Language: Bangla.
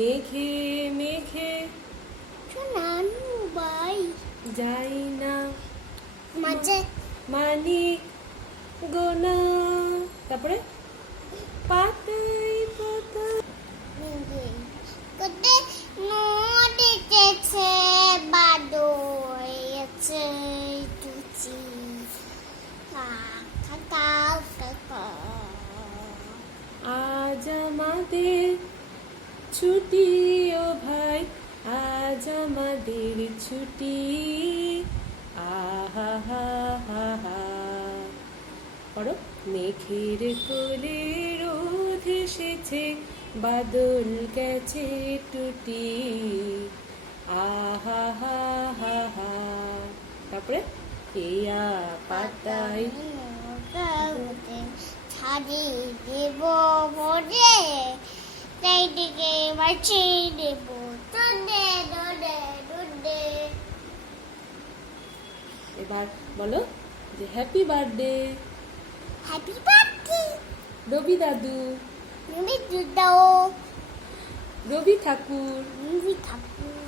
মেঘে মেঘে নানু ভাই যাই না মাঝে মানিক গোনা। তারপরে পাতাই পাতাই কোতে নড়েছে বাদুড়েছে তুচি কাকাও কাকা আজ আমাদের ছুটি ও ভাই, আজ আমাদের ছুটি। আহা হা হা হা। পড়ো। মেঘের কোলে রোদ এসেছে, বাদল গেছে টুটি। আহা হা হা হা। তারপরে কেয়া পাতায় ছাড়ি দেব ভরে তাই দিকে বাঁচি দেব দুধে দুধে দুধে। এবার বলো যে হ্যাপি বার্থডে হ্যাপি বার্থডে রবি দাদু, তুমি দুধ দাও রবি ঠাকুর। রবি ঠাকুর।